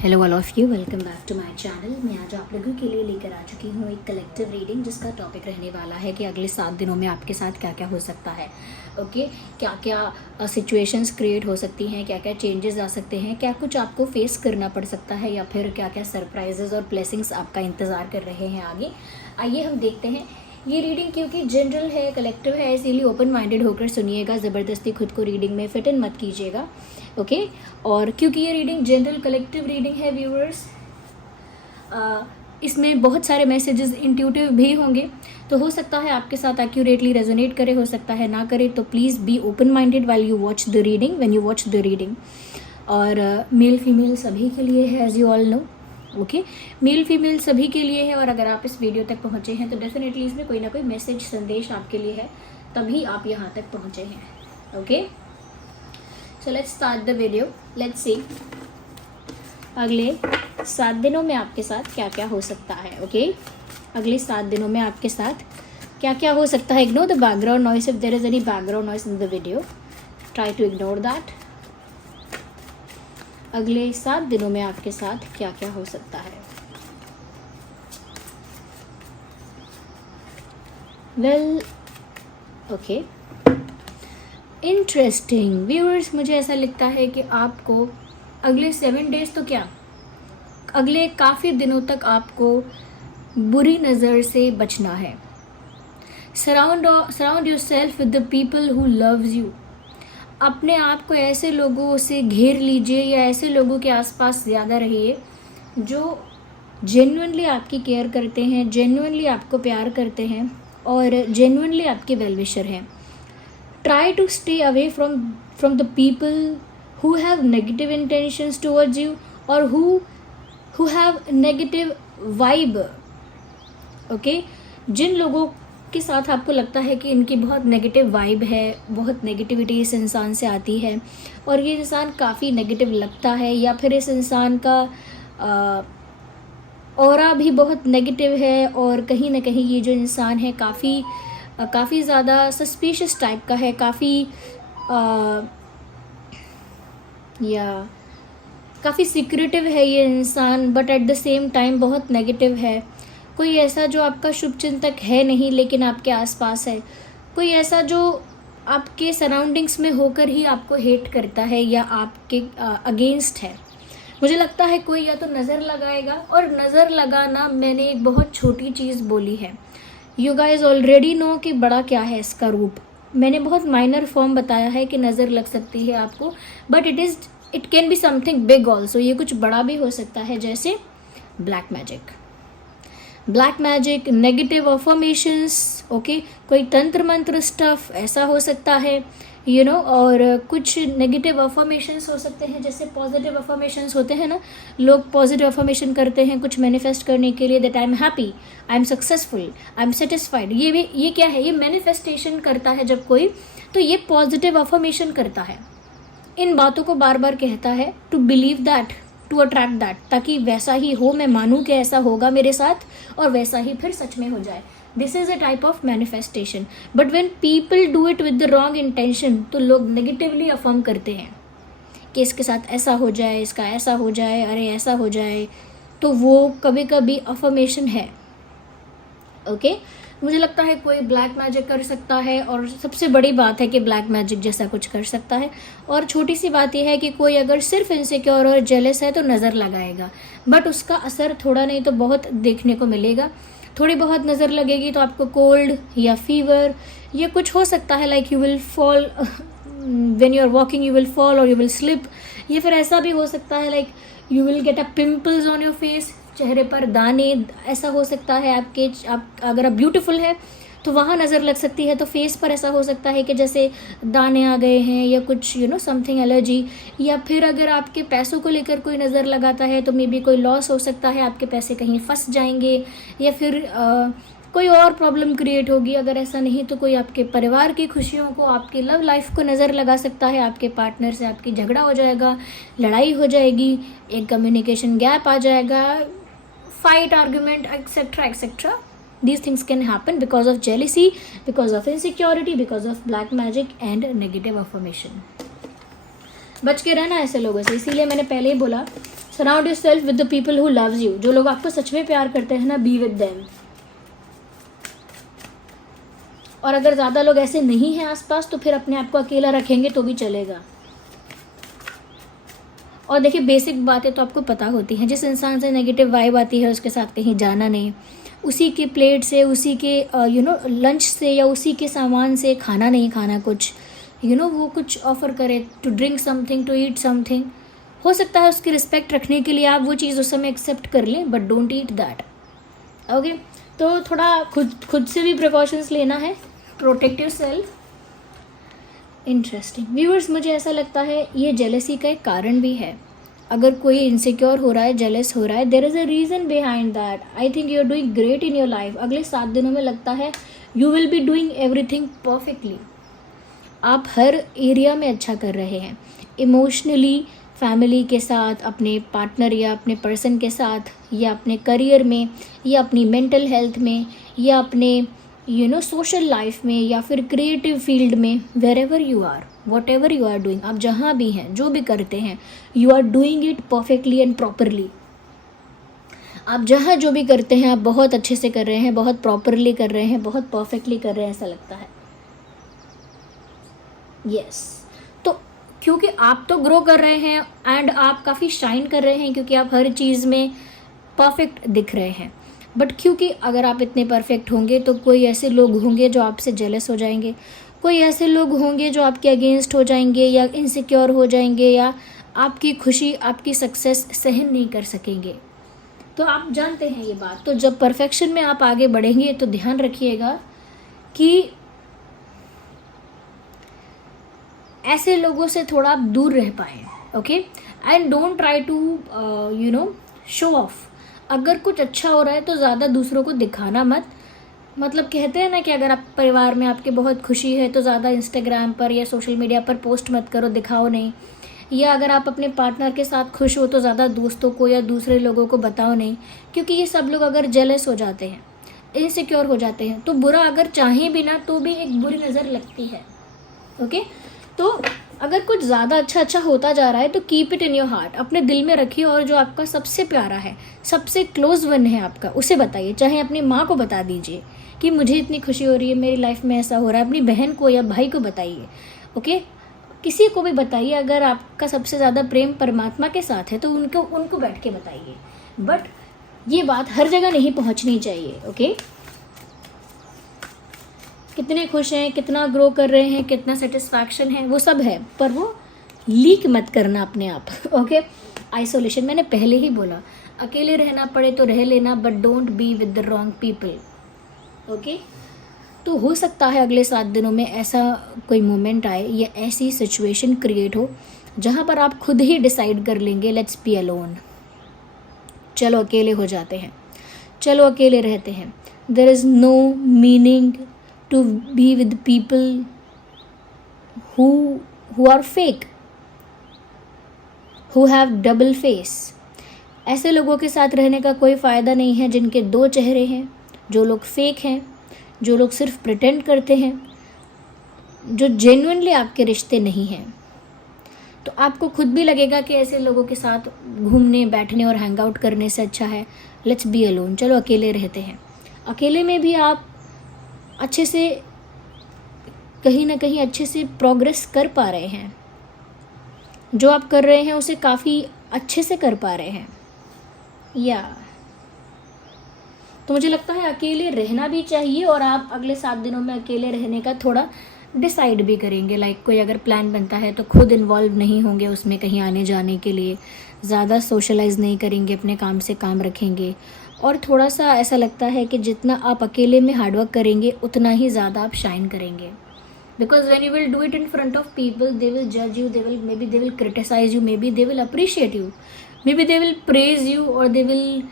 Hello all of you, welcome back to my channel. मैं आज आप लोगों के लिए लेकर आ चुकी हूँ एक कलेक्टिव रीडिंग जिसका टॉपिक रहने वाला है कि अगले 7 दिनों में आपके साथ क्या क्या हो सकता है। ओके, क्या क्या सिचुएशंस क्रिएट हो सकती हैं, क्या क्या चेंजेस आ सकते हैं, क्या कुछ आपको फेस करना पड़ सकता है या फिर क्या क्या सरप्राइजेज़ और ब्लेसिंग्स आपका इंतज़ार कर रहे हैं आगे। आइए हम देखते हैं। ये रीडिंग क्योंकि जनरल है, कलेक्टिव है, इसीलिए ओपन माइंडेड होकर सुनिएगा, ज़बरदस्ती खुद को रीडिंग में फिट इन मत कीजिएगा। ओके, और क्योंकि ये रीडिंग जनरल कलेक्टिव रीडिंग है व्यूअर्स, इसमें बहुत सारे मैसेजेस इंट्यूटिव भी होंगे, तो हो सकता है आपके साथ एक्यूरेटली रेजोनेट करे, हो सकता है ना करे, तो please be open minded while you watch the reading, when you watch the reading. और मेल फीमेल सभी के लिए है, as you all know. Okay, male female सभी के लिए है, और अगर आप इस वीडियो तक पहुँचे हैं तो डेफिनेटली इसमें कोई ना कोई मैसेज संदेश आपके लिए है, तभी आप यहाँ तक पहुँचे हैं। Okay, so let's start the video. Let's see अगले 7 दिनों में आपके साथ क्या क्या हो सकता है। ओके, अगले 7 दिनों में आपके साथ क्या क्या हो सकता है। Ignore the background noise, if there is any background noise in the video, try to ignore that. अगले 7 दिनों में आपके साथ क्या क्या हो सकता है। वेल, ओके, इंटरेस्टिंग व्यूअर्स, मुझे ऐसा लगता है कि आपको अगले 7 डेज तो क्या, अगले काफ़ी दिनों तक आपको बुरी नज़र से बचना है। Surround your self with the people who loves you. अपने आप को ऐसे लोगों से घेर लीजिए या ऐसे लोगों के आसपास ज़्यादा रहिए जो जेन्युइनली आपकी केयर करते हैं, जेन्युइनली आपको प्यार करते हैं और जेन्युइनली आपके वेलविशर हैं। Try to stay away from the people who have negative intentions towards you or who have negative vibe. Okay, जिन लोगों के साथ आपको लगता है कि इनकी बहुत नेगेटिव वाइब है, बहुत नेगेटिविटी इस इंसान से आती है और ये इंसान काफ़ी नेगेटिव लगता है, या फिर इस इंसान का ऑरा भी बहुत नेगेटिव है और कहीं ना कहीं ये जो इंसान है काफ़ी ज़्यादा सस्पिशियस टाइप का है, काफ़ी सीक्रेटिव है ये इंसान, but at the same time बहुत नेगेटिव है। कोई ऐसा जो आपका शुभचिंतक है नहीं लेकिन आपके आसपास है, कोई ऐसा जो आपके सराउंडिंग्स में होकर ही आपको हेट करता है या आपके अगेंस्ट है। मुझे लगता है कोई या तो नज़र लगाएगा, और नज़र लगाना मैंने एक बहुत छोटी चीज़ बोली है। यू गाइज ऑलरेडी नो कि बड़ा क्या है इसका रूप। मैंने बहुत माइनर फॉर्म बताया है कि नज़र लग सकती है आपको, but it can be something big also. ये कुछ बड़ा भी हो सकता है, जैसे black magic, negative affirmations. Okay, कोई तंत्र मंत्र स्टफ ऐसा हो सकता है, यू नो। और कुछ नेगेटिव अफर्मेशंस हो सकते हैं, जैसे पॉजिटिव अफर्मेशंस होते हैं ना, लोग पॉजिटिव अफर्मेशन करते हैं कुछ मैनिफेस्ट करने के लिए, that I am happy, I am successful, I am satisfied. ये क्या है, ये मैनिफेस्टेशन करता है जब कोई, तो ये पॉजिटिव अफर्मेशन करता है, इन बातों को बार बार कहता है, to believe that, to attract that, ताकि वैसा ही हो, मैं मानूं कि ऐसा होगा मेरे साथ और वैसा ही फिर सच में हो जाए। This is a type of manifestation. But when people do it with the wrong intention, तो लोग नेगेटिवली अफर्म करते हैं कि इसके साथ ऐसा हो जाए, इसका ऐसा हो जाए, अरे ऐसा हो जाए, तो वो कभी कभी अफर्मेशन है। ओके, मुझे लगता है कोई ब्लैक मैजिक कर सकता है, और सबसे बड़ी बात है कि ब्लैक मैजिक जैसा कुछ कर सकता है। और छोटी सी बात यह है कि कोई अगर सिर्फ इनसिक्योर और जेलस है तो नज़र लगाएगा, बट उसका असर थोड़ा नहीं तो बहुत देखने को मिलेगा। थोड़ी बहुत नज़र लगेगी तो आपको कोल्ड या फीवर या कुछ हो सकता है, like you will fall when you are walking, you will fall और यू विल स्लिप। या फिर ऐसा भी हो सकता है, like you will get a pimples on your face, चेहरे पर दाने, ऐसा हो सकता है। आप अगर आप ब्यूटीफुल है तो वहाँ नज़र लग सकती है, तो फेस पर ऐसा हो सकता है कि जैसे दाने आ गए हैं या कुछ समथिंग एलर्जी। या फिर अगर आपके पैसों को लेकर कोई नज़र लगाता है तो मे बी कोई लॉस हो सकता है, आपके पैसे कहीं फंस जाएंगे, या फिर कोई और प्रॉब्लम क्रिएट होगी। अगर ऐसा नहीं तो कोई आपके परिवार की खुशियों को, आपकी लव लाइफ को नज़र लगा सकता है, आपके पार्टनर से आपकी झगड़ा हो जाएगा, लड़ाई हो जाएगी, एक कम्युनिकेशन गैप आ जाएगा, fight, argument, etc. These things can happen because of jealousy, because of insecurity, because of black magic and negative affirmation. बच के रहना ऐसे लोगों से, इसीलिए मैंने पहले ही बोला surround your self with the people who loves you, जो लोग आपको सच में प्यार करते हैं ना, बी विद देम। और अगर ज़्यादा लोग ऐसे नहीं हैं आसपास तो फिर अपने आप को अकेला रखेंगे तो भी चलेगा। और देखिए बेसिक बातें तो आपको पता होती हैं, जिस इंसान से नेगेटिव वाइब आती है उसके साथ कहीं जाना नहीं, उसी के प्लेट से, उसी के लंच से या उसी के सामान से खाना नहीं खाना कुछ, वो कुछ ऑफर करे to drink something, to eat something, हो सकता है उसकी रिस्पेक्ट रखने के लिए आप वो चीज़ उस समय एक्सेप्ट कर लें, but don't eat that. Okay, तो थोड़ा खुद से भी प्रिकॉशंस लेना है, protect your self. Interesting viewers, मुझे ऐसा लगता है ये जेलसी का एक कारण भी है। अगर कोई इनसिक्योर हो रहा है, जेलस हो रहा है, there is a reason behind that. I think you are doing great in your life. अगले 7 दिनों में लगता है you will be doing everything perfectly. आप हर एरिया में अच्छा कर रहे हैं, इमोशनली, फैमिली के साथ, अपने पार्टनर या अपने पर्सन के साथ, या अपने करियर में, या अपनी मेंटल हेल्थ में, या अपने सोशल लाइफ में, या फिर क्रिएटिव फील्ड में, wherever you are, whatever you are doing, आप जहाँ भी हैं, जो भी करते हैं, you are doing it perfectly and properly. आप जहाँ जो भी करते हैं आप बहुत अच्छे से कर रहे हैं, बहुत प्रॉपरली कर रहे हैं, बहुत परफेक्टली कर रहे हैं, ऐसा लगता है। यस, तो क्योंकि आप तो ग्रो कर रहे हैं एंड आप काफ़ी शाइन कर रहे हैं, क्योंकि आप हर चीज़ में परफेक्ट दिख रहे हैं। बट क्योंकि अगर आप इतने परफेक्ट होंगे तो कोई ऐसे लोग होंगे जो आपसे जेलस हो जाएंगे, कोई ऐसे लोग होंगे जो आपके अगेंस्ट हो जाएंगे या इनसिक्योर हो जाएंगे, या आपकी खुशी, आपकी सक्सेस सहन नहीं कर सकेंगे। तो आप जानते हैं ये बात। तो जब परफेक्शन में आप आगे बढ़ेंगे तो ध्यान रखिएगा कि ऐसे लोगों से थोड़ा आप दूर रह पाएँ। Okay, and don't try to show off. अगर कुछ अच्छा हो रहा है तो ज़्यादा दूसरों को दिखाना मत। मतलब कहते हैं ना कि अगर आप परिवार में आपके बहुत खुशी है तो ज़्यादा इंस्टाग्राम पर या सोशल मीडिया पर पोस्ट मत करो, दिखाओ नहीं। या अगर आप अपने पार्टनर के साथ खुश हो तो ज़्यादा दोस्तों को या दूसरे लोगों को बताओ नहीं, क्योंकि ये सब लोग अगर जेलस हो जाते हैं, इनसिक्योर हो जाते हैं, तो बुरा अगर चाहें भी ना तो भी एक बुरी नज़र लगती है। ओके, तो अगर कुछ ज़्यादा अच्छा होता जा रहा है तो keep it in your heart, अपने दिल में रखिए, और जो आपका सबसे प्यारा है, सबसे क्लोज वन है आपका, उसे बताइए। चाहे अपनी माँ को बता दीजिए कि मुझे इतनी खुशी हो रही है, मेरी लाइफ में ऐसा हो रहा है। अपनी बहन को या भाई को बताइए। ओके, किसी को भी बताइए। अगर आपका सबसे ज़्यादा प्रेम परमात्मा के साथ है तो उनको बैठ के बताइए। बट ये बात हर जगह नहीं पहुँचनी चाहिए। ओके, कितने खुश हैं, कितना ग्रो कर रहे हैं, कितना सेटिस्फैक्शन है, वो सब है, पर वो लीक मत करना अपने आप। ओके, आइसोलेशन, मैंने पहले ही बोला, अकेले रहना पड़े तो रह लेना, but don't be with the wrong people. Okay, तो हो सकता है अगले 7 दिनों में ऐसा कोई मोमेंट आए या ऐसी सिचुएशन क्रिएट हो जहाँ पर आप खुद ही डिसाइड कर लेंगे, लेट्स बी अलोन, चलो अकेले हो जाते हैं, चलो अकेले रहते हैं। There is no meaning to be with people who are fake, who have double face। ऐसे लोगों के साथ रहने का कोई फ़ायदा नहीं है जिनके 2 चेहरे हैं, जो लोग फेक हैं, जो लोग सिर्फ प्रिटेंड करते हैं, जो जेन्युइनली आपके रिश्ते नहीं हैं। तो आपको खुद भी लगेगा कि ऐसे लोगों के साथ घूमने, बैठने और हैंग आउट करने से अच्छा है लेट्स बी अलोन, चलो अकेले रहते हैं। अकेले में भी आप अच्छे से, कहीं ना कहीं अच्छे से प्रोग्रेस कर पा रहे हैं, जो आप कर रहे हैं उसे काफ़ी अच्छे से कर पा रहे हैं। या तो मुझे लगता है अकेले रहना भी चाहिए, और आप अगले 7 दिनों में अकेले रहने का थोड़ा डिसाइड भी करेंगे। लाइक कोई अगर प्लान बनता है तो खुद इन्वॉल्व नहीं होंगे उसमें कहीं आने जाने के लिए, ज़्यादा सोशलाइज नहीं करेंगे, अपने काम से काम रखेंगे। और थोड़ा सा ऐसा लगता है कि जितना आप अकेले में हार्डवर्क करेंगे उतना ही ज़्यादा आप शाइन करेंगे। Because when you will do it in front of people, they will जज you, maybe they will criticise you, maybe they will appreciate you, maybe they will praise you, और they will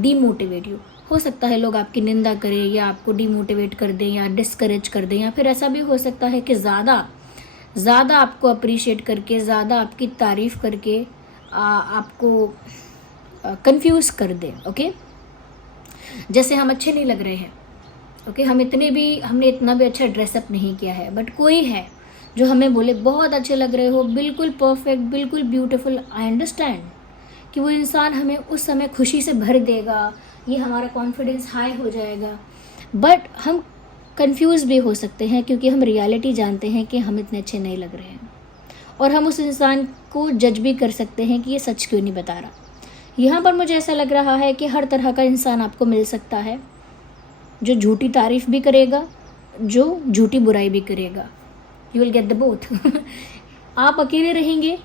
demotivate you. हो सकता है लोग आपकी निंदा करें या आपको डीमोटिवेट कर दें या डिस्करेज कर दें, या फिर ऐसा भी हो सकता है कि ज़्यादा आपको अप्रिशिएट करके, ज़्यादा आपकी तारीफ़ करके आपको कंफ्यूज कर दें। ओके, जैसे हम अच्छे नहीं लग रहे हैं। ओके, हमने इतना भी अच्छा ड्रेसअप नहीं किया है, बट कोई है जो हमें बोले बहुत अच्छे लग रहे हो, बिल्कुल परफेक्ट, बिल्कुल ब्यूटीफुल। आई अंडरस्टैंड कि वो इंसान हमें उस समय खुशी से भर देगा, ये हमारा कॉन्फिडेंस हाई हो जाएगा, बट हम कंफ्यूज भी हो सकते हैं क्योंकि हम रियलिटी जानते हैं कि हम इतने अच्छे नहीं लग रहे हैं, और हम उस इंसान को जज भी कर सकते हैं कि ये सच क्यों नहीं बता रहा। यहाँ पर मुझे ऐसा लग रहा है कि हर तरह का इंसान आपको मिल सकता है, जो झूठी तारीफ भी करेगा, जो झूठी बुराई भी करेगा। You will get the both. आप अकेले रहेंगे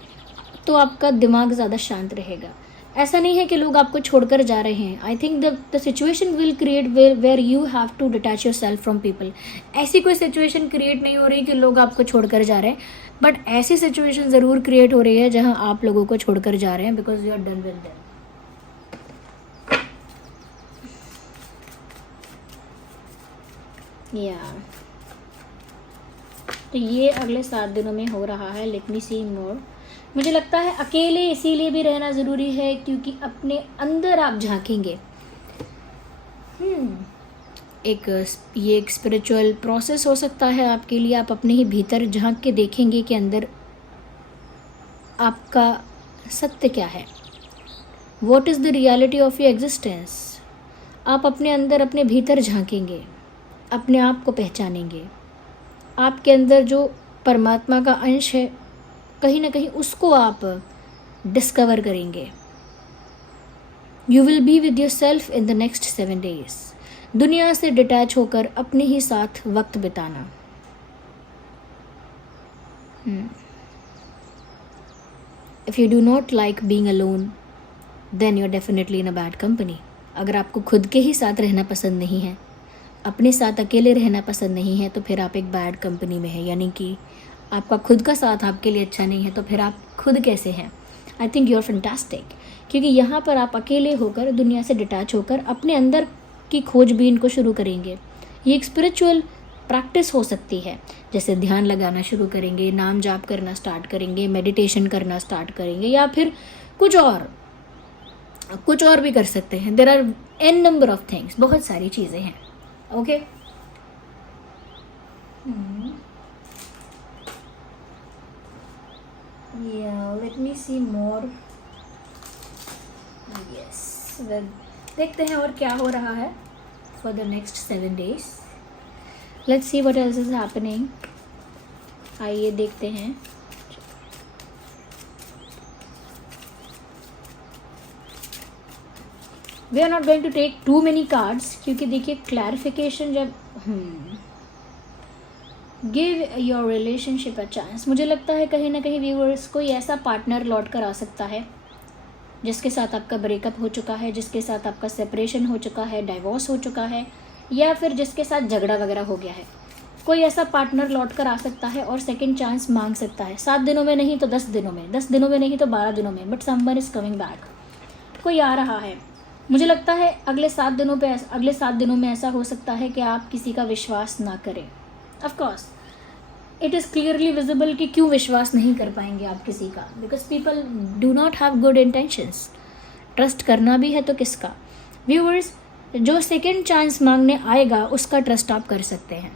तो आपका दिमाग ज़्यादा शांत रहेगा। ऐसा नहीं है कि लोग आपको छोड़कर जा रहे हैं। I think the situation will create where you have to detach yourself from people. ऐसी कोई सिचुएशन क्रिएट नहीं हो रही कि लोग आपको छोड़कर जा रहे हैं, बट ऐसी सिचुएशन ज़रूर क्रिएट हो रही है जहां आप लोगों को छोड़कर जा रहे हैं, because you are done with them. या तो ये अगले 7 दिनों में हो रहा है। लेट मी सी मोर। मुझे लगता है अकेले इसीलिए भी रहना ज़रूरी है क्योंकि अपने अंदर आप झांकेंगे। ये एक स्पिरिचुअल प्रोसेस हो सकता है आपके लिए। आप अपने ही भीतर झांक के देखेंगे कि अंदर आपका सत्य क्या है। What is the reality of your existence. आप अपने अंदर अपने भीतर झांकेंगे, अपने आप को पहचानेंगे। आपके अंदर जो परमात्मा का अंश है, कहीं ना कहीं उसको आप डिस्कवर करेंगे। You will be with your self in the next 7 days। दुनिया से डिटैच होकर अपने ही साथ वक्त बिताना। If you do not like being alone then you are definitely in a bad company. अगर आपको खुद के ही साथ रहना पसंद नहीं है, अपने साथ अकेले रहना पसंद नहीं है, तो फिर आप एक बैड कंपनी में है। यानी कि आपका खुद का साथ आपके लिए अच्छा नहीं है, तो फिर आप खुद कैसे हैं। I think you are fantastic, क्योंकि यहाँ पर आप अकेले होकर, दुनिया से डिटैच होकर अपने अंदर की खोजबीन को शुरू करेंगे। ये एक स्पिरिचुअल प्रैक्टिस हो सकती है, जैसे ध्यान लगाना शुरू करेंगे, नाम जाप करना स्टार्ट करेंगे, मेडिटेशन करना स्टार्ट करेंगे, या फिर कुछ और भी कर सकते हैं। There are an number of things, बहुत सारी चीज़ें हैं। Okay let me see more. Yes, देखते हैं और क्या हो रहा है for the next 7 days। Let's see what else is happening. आइए देखते हैं। We are not going to take too many cards, क्योंकि देखिए क्लैरिफिकेशन जब give your relationship a chance. मुझे लगता है कहीं ना कहीं व्यूअर्स कोई ऐसा पार्टनर लौट कर आ सकता है जिसके साथ आपका ब्रेकअप हो चुका है, जिसके साथ आपका सेपरेशन हो चुका है, डाइवोर्स हो चुका है, या फिर जिसके साथ झगड़ा वगैरह हो गया है। कोई ऐसा पार्टनर लौट कर आ सकता है और सेकंड चांस मांग सकता है। 7 दिनों में नहीं तो 10 दिनों में, 10 दिनों में नहीं तो 12 दिनों में, but someone is coming back. कोई आ रहा है। मुझे लगता है अगले 7 दिनों में ऐसा हो सकता है कि आप किसी का विश्वास ना करें। Of course it is clearly visible कि क्यों विश्वास नहीं कर पाएंगे आप किसी का, because people do not have good intentions. Trust करना भी है तो किसका। व्यूअर्स, जो सेकेंड चांस मांगने आएगा उसका ट्रस्ट आप कर सकते हैं।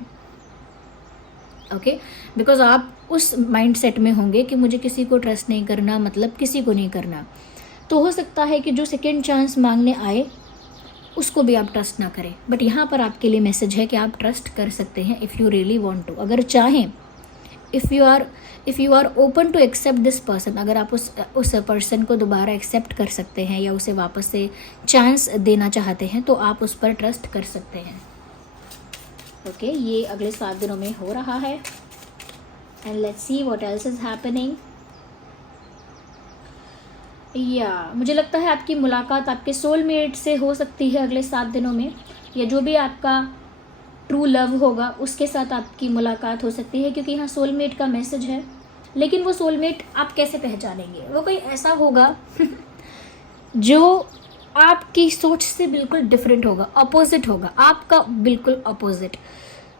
ओके, बिकॉज आप उस माइंड सेट में होंगे कि मुझे किसी को ट्रस्ट नहीं करना, मतलब किसी को नहीं करना। तो हो सकता है कि जो सेकेंड चांस मांगने आए उसको भी आप ट्रस्ट ना करें। बट यहाँ पर आपके लिए मैसेज है कि आप ट्रस्ट कर सकते हैं if you really want to. अगर चाहें, if you are open to accept this person, अगर आप उस पर्सन को दोबारा एक्सेप्ट कर सकते हैं या उसे वापस से चांस देना चाहते हैं, तो आप उस पर ट्रस्ट कर सकते हैं। ओके, ये अगले 7 दिनों में हो रहा है। And let's see what else is happening. मुझे लगता है आपकी मुलाकात आपके सोलमेट से हो सकती है अगले 7 दिनों में, या जो भी आपका ट्रू लव होगा उसके साथ आपकी मुलाकात हो सकती है, क्योंकि यहाँ सोलमेट का मैसेज है। लेकिन वो सोलमेट आप कैसे पहचानेंगे? वो कोई ऐसा होगा जो आपकी सोच से बिल्कुल डिफरेंट होगा, अपोजिट होगा, आपका बिल्कुल अपोजिट।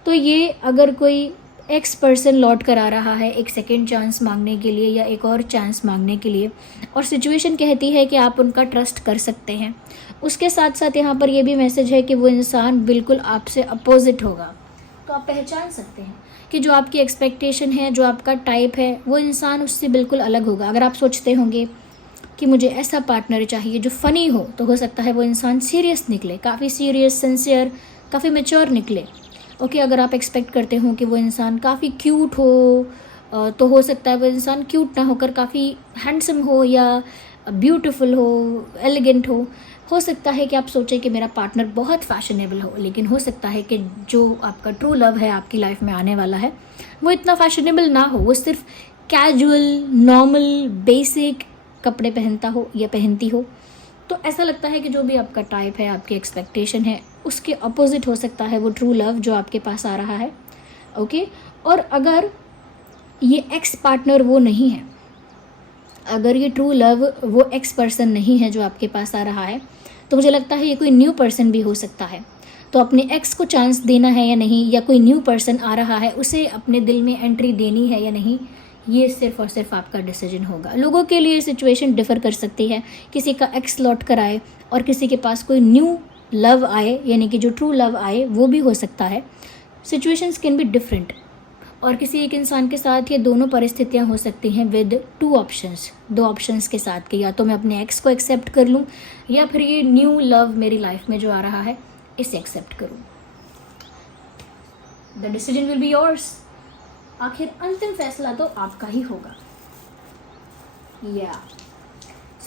तो ये अगर कोई एक्स पर्सन लौट कर आ रहा है एक सेकेंड चांस मांगने के लिए या एक और चांस मांगने के लिए, और सिचुएशन कहती है कि आप उनका ट्रस्ट कर सकते हैं, उसके साथ साथ यहाँ पर ये भी मैसेज है कि वो इंसान बिल्कुल आपसे अपोजिट होगा। तो आप पहचान सकते हैं कि जो आपकी एक्सपेक्टेशन है, जो आपका टाइप है, वो इंसान उससे बिल्कुल अलग होगा। अगर आप सोचते होंगे कि मुझे ऐसा पार्टनर चाहिए जो फ़नी हो तो सकता है वो इंसान सीरियस निकले, काफ़ी सीरियस, सिंसियर, काफ़ी मैच्योर निकले। ओके, अगर आप एक्सपेक्ट करते हो कि वो इंसान काफ़ी क्यूट हो तो हो सकता है वो इंसान क्यूट ना होकर काफ़ी हैंडसम हो या ब्यूटीफुल हो, एलिगेंट हो सकता है कि आप सोचें कि मेरा पार्टनर बहुत फैशनेबल हो, लेकिन हो सकता है कि जो आपका ट्रू लव है आपकी लाइफ में आने वाला है वो इतना फैशनेबल ना हो, वो सिर्फ कैजुअल, नॉर्मल, बेसिक कपड़े पहनता हो या पहनती हो। तो ऐसा लगता है कि जो भी आपका टाइप है, आपकी एक्सपेक्टेशन है, उसके अपोजिट हो सकता है वो ट्रू लव जो आपके पास आ रहा है। ओके, और अगर ये एक्स पार्टनर वो नहीं है, अगर ये ट्रू लव वो एक्स पर्सन नहीं है जो आपके पास आ रहा है, तो मुझे लगता है ये कोई न्यू पर्सन भी हो सकता है। तो अपने एक्स को चांस देना है या नहीं, या कोई न्यू पर्सन आ रहा है उसे अपने दिल में एंट्री देनी है या नहीं, ये सिर्फ और सिर्फ आपका डिसीजन होगा। लोगों के लिए सिचुएशन डिफ़र कर सकती है, किसी का एक्स लौट कर आए और किसी के पास कोई न्यू लव आए, यानी कि जो ट्रू लव आए वो भी हो सकता है। सिचुएशंस कैन बी डिफरेंट, और किसी एक इंसान के साथ ये दोनों परिस्थितियाँ हो सकती हैं विद दो ऑप्शंस के साथ, कि या तो मैं अपने एक्स को एक्सेप्ट कर लूँ या फिर ये न्यू लव मेरी लाइफ में जो आ रहा है इसे एक्सेप्ट करूँ। The decision will be yours. आखिर अंतिम फैसला तो आपका ही होगा। या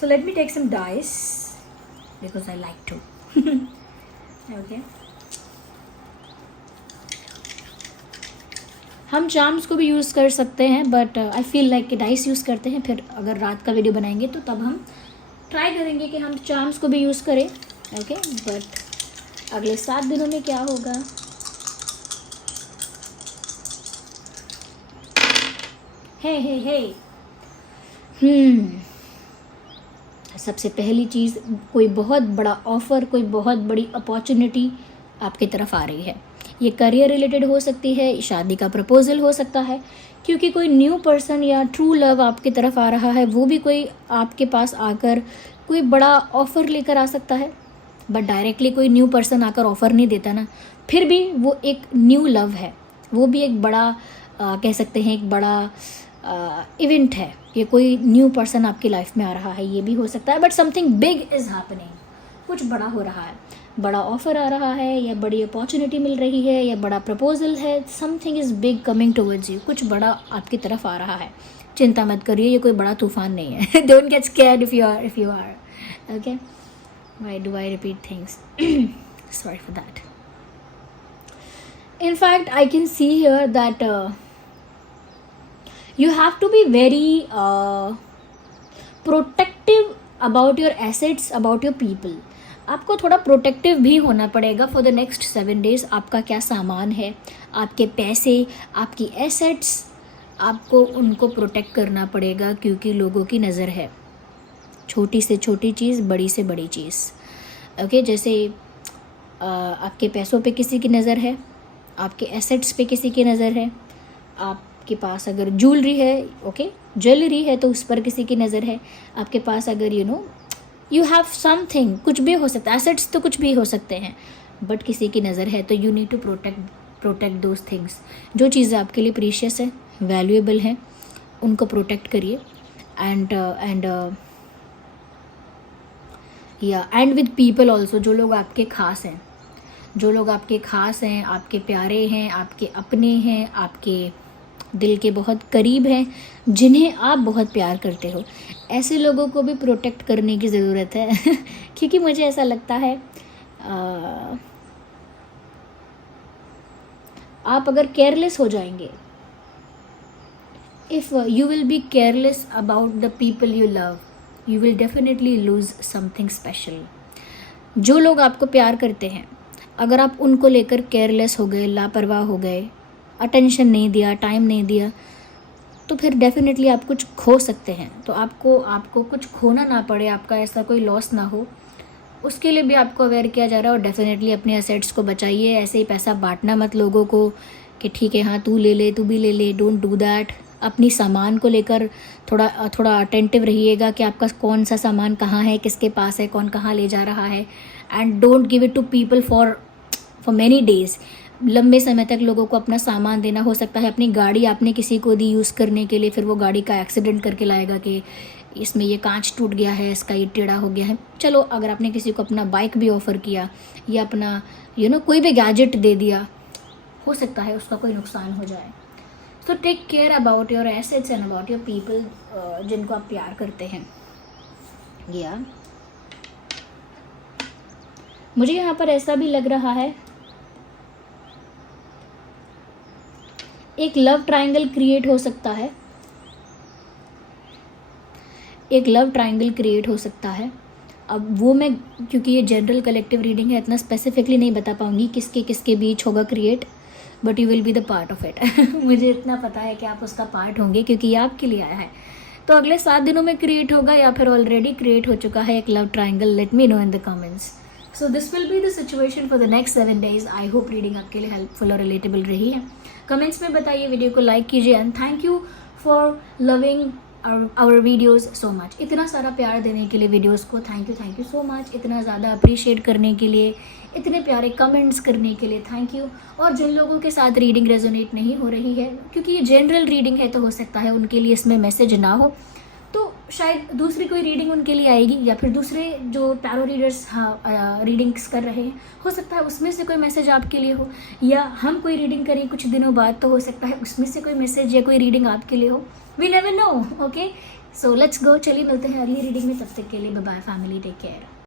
so let me take some dice because I like to. Okay, हम चार्म्स को भी यूज़ कर सकते हैं, बट आई फील लाइक कि डाइस यूज़ करते हैं, फिर अगर रात का वीडियो बनाएंगे तो तब हम ट्राई करेंगे कि हम चार्म्स को भी यूज़ करें। ओके, बट अगले 7 दिनों में क्या होगा, हे सबसे पहली चीज़, कोई बहुत बड़ा ऑफ़र, कोई बहुत बड़ी अपॉर्चुनिटी आपकी तरफ आ रही है। ये करियर रिलेटेड हो सकती है, शादी का प्रपोजल हो सकता है, क्योंकि कोई न्यू पर्सन या ट्रू लव आपकी तरफ आ रहा है, वो भी कोई आपके पास आकर कोई बड़ा ऑफ़र लेकर आ सकता है। बट डायरेक्टली कोई न्यू पर्सन आकर ऑफ़र नहीं देता ना, फिर भी वो एक न्यू लव है, वो भी एक बड़ा कह सकते हैं एक बड़ा इवेंट है कि कोई न्यू पर्सन आपकी लाइफ में आ रहा है, ये भी हो सकता है। But something big is happening, कुछ बड़ा हो रहा है, बड़ा ऑफ़र आ रहा है या बड़ी अपॉर्चुनिटी मिल रही है या बड़ा प्रपोजल है, something is big coming towards you, कुछ बड़ा आपकी तरफ आ रहा है। चिंता मत करिए, ये कोई बड़ा तूफान नहीं है। Don't get scared if you are okay. Why do I repeat things, sorry for that. in fact I can see here that you have to be very protective about your assets, about your people. आपको थोड़ा protective भी होना पड़ेगा for the next 7 days। आपका क्या सामान है, आपके पैसे, आपकी एसेट्स, आपको उनको प्रोटेक्ट करना पड़ेगा, क्योंकि लोगों की नज़र है। छोटी से छोटी चीज़, बड़ी से बड़ी चीज़। ओके, जैसे आपके पैसों पे किसी की नज़र है, आपके एसेट्स पे किसी की नज़र है, आपके पास अगर ज्वेलरी है, ओके, ज्वेलरी है तो उस पर किसी की नज़र है, आपके पास अगर यू हैव समथिंग, कुछ भी हो सकता है, एसेट्स तो कुछ भी हो सकते हैं, बट किसी की नज़र है, तो you need to protect those things. जो चीज़ें आपके लिए प्रीशियस है, वैल्यूएबल हैं, उनको प्रोटेक्ट करिए। एंड विद पीपल ऑल्सो, जो लोग आपके ख़ास हैं, आपके प्यारे हैं, आपके अपने हैं, आपके दिल के बहुत करीब हैं, जिन्हें आप बहुत प्यार करते हो, ऐसे लोगों को भी प्रोटेक्ट करने की ज़रूरत है। क्योंकि मुझे ऐसा लगता है आप अगर केयरलेस हो जाएंगे, if you will be careless about the people you love, you will definitely lose something special. जो लोग आपको प्यार करते हैं, अगर आप उनको लेकर केयरलेस हो गए, लापरवाह हो गए, अटेंशन नहीं दिया, टाइम नहीं दिया, तो फिर डेफिनेटली आप कुछ खो सकते हैं। तो आपको कुछ खोना ना पड़े, आपका ऐसा कोई लॉस ना हो, उसके लिए भी आपको अवेयर किया जा रहा है। और डेफिनेटली अपने एसेट्स को बचाइए। ऐसे ही पैसा बांटना मत लोगों को कि ठीक है हाँ तू ले ले, तू भी ले ले, डोंट डू दैट। अपनी सामान को लेकर थोड़ा अटेंटिव रहिएगा कि आपका कौन सा सामान कहाँ है, किसके पास है, कौन कहाँ ले जा रहा है। And don't give it to people for many days. लंबे समय तक लोगों को अपना सामान देना, हो सकता है अपनी गाड़ी आपने किसी को दी यूज़ करने के लिए, फिर वो गाड़ी का एक्सीडेंट करके लाएगा कि इसमें ये कांच टूट गया है, इसका ये टेढ़ा हो गया है। चलो अगर आपने किसी को अपना बाइक भी ऑफ़र किया या अपना कोई भी गैजेट दे दिया, हो सकता है उसका कोई नुकसान हो जाए। So take care about your assets and about your people जिनको आप प्यार करते हैं। या मुझे यहाँ पर ऐसा भी लग रहा है, एक लव ट्रायंगल क्रिएट हो सकता है, एक लव ट्रायंगल क्रिएट हो सकता है। अब वो मैं, क्योंकि ये जनरल कलेक्टिव रीडिंग है, इतना स्पेसिफिकली नहीं बता पाऊंगी किसके किसके बीच होगा create, but you will be the part of it. मुझे इतना पता है कि आप उसका पार्ट होंगे क्योंकि ये आपके लिए आया है। तो अगले 7 दिनों में क्रिएट होगा या फिर ऑलरेडी क्रिएट हो चुका है एक love triangle, let me know in the comments. So this will be the situation for the next 7 days। I hope reading आपके लिए हेल्पफुल और रिलेटेबल रही है। कमेंट्स में बताइए, वीडियो को लाइक कीजिए and thank you for loving our videos so much. इतना सारा प्यार देने के लिए वीडियोज़ को थैंक यू सो मच। इतना ज़्यादा अप्रिशिएट करने के लिए, इतने प्यारे कमेंट्स करने के लिए थैंक यू। और जिन लोगों के साथ रीडिंग रेजोनेट नहीं हो रही है, क्योंकि ये जनरल रीडिंग है तो हो सकता है उनके लिए इसमें मैसेज ना हो, तो शायद दूसरी कोई रीडिंग उनके लिए आएगी, या फिर दूसरे जो टैरो रीडर्स रीडिंग्स कर रहे हैं, हो सकता है उसमें से कोई मैसेज आपके लिए हो, या हम कोई रीडिंग करें कुछ दिनों बाद तो हो सकता है उसमें से कोई मैसेज या कोई रीडिंग आपके लिए हो। We never know. Okay, so let's go. चलिए मिलते हैं अगली रीडिंग में, तब तक के लिए bye bye family, take care.